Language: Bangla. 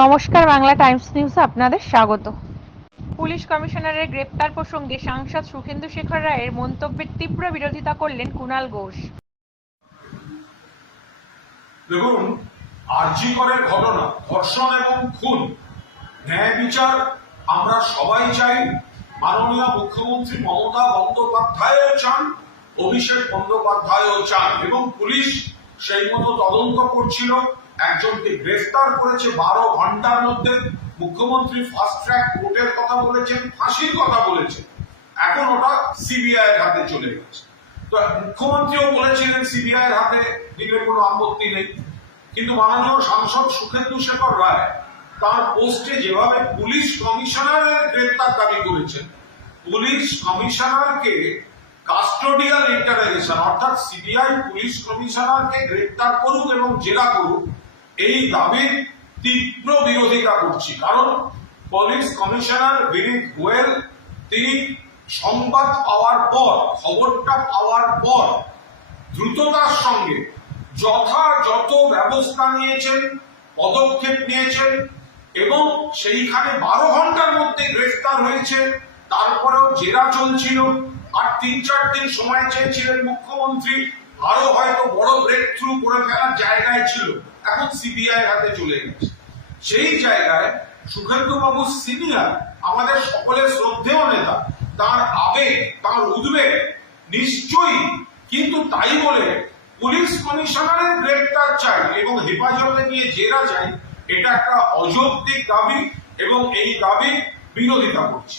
নমস্কার, বাংলা টাইমস নিউজে আপনাদের স্বাগত। পুলিশ কমিশনারের গ্রেপ্তার প্রসঙ্গে সাংসদ সুখেন্দু শেখর রায়ের মন্তব্যের তীব্র বিরোধিতা করলেন কুণাল ঘোষ। দেখুন, আরজি করের ঘটনা, ধর্ষণ এবং খুন, ন্যায় বিচার আমরা সবাই চাই। মাননীয় মুখ্যমন্ত্রী মমতা বন্দ্যোপাধ্যায়ও চান, অভিষেক বন্দ্যোপাধ্যায়ও চান, এবং পুলিশ সেই মতো তদন্ত করছিল। একজনকে গ্রেফতার করেছে 12 ঘন্টার মধ্যে। মুখ্যমন্ত্রী ফাস্ট ট্র্যাক কোর্টের কথা বলেছেন, ফাঁসির কথা বলেছেন। এখন ওটা সিবিআই এর হাতে চলে গেছে। তো মুখ্যমন্ত্রীও বলেছিলেন সিবিআই এর হাতে দিলে কোনো আপত্তি নেই, কিন্তু মাননীয় সাংসদ সুখেন্দু শেখর রায় তার পোস্টে যেভাবে পুলিশ কমিশনারের গ্রেপ্তার দাবি করেছেন, পুলিশ কমিশনারকে কাস্টোডিয়াল ইন্টারোগেশন অর্থাৎ সিবিআই পুলিশ কমিশনারকে গ্রেপ্তার করুক এবং জেরা করুক, এই দাবির তীব্র বিরোধিতা করছি। কারণ পুলিশ কমিশনার বিনীত গোয়েল তিনি সংবাদ পাওয়ার পর, খবরটা পাওয়ার পর দ্রুততার সঙ্গে যথাযথ ব্যবস্থা নিয়েছেন, পদক্ষেপ নিয়েছেন, এবং সেইখানে 12 ঘন্টার মধ্যে গ্রেফতার হয়েছে। তারপরেও জেরা চলছিল, আর 3-4 দিন সময় চেয়েছিলেন মুখ্যমন্ত্রী, আরো হয়তো বড় ব্রেক থ্রু করে ফেলার জায়গায় ছিল। এখন সিবিআই হাতে চলে গেছে। সেই জায়গায় সুখেন্দু বাবু সিনিয়র, আমাদের সকলের শ্রদ্ধেয় নেতা, তার আবেগ, তার উদ্বেগ নিশ্চয়ই, কিন্তু তাই বলে পুলিশ কমিশনারের গ্রেপ্তার চাই এবং হেফাজতে নিয়ে জেরা চাই, এটা একটা অযৌক্তিক দাবি এবং এই দাবি বিরোধিতা করছি।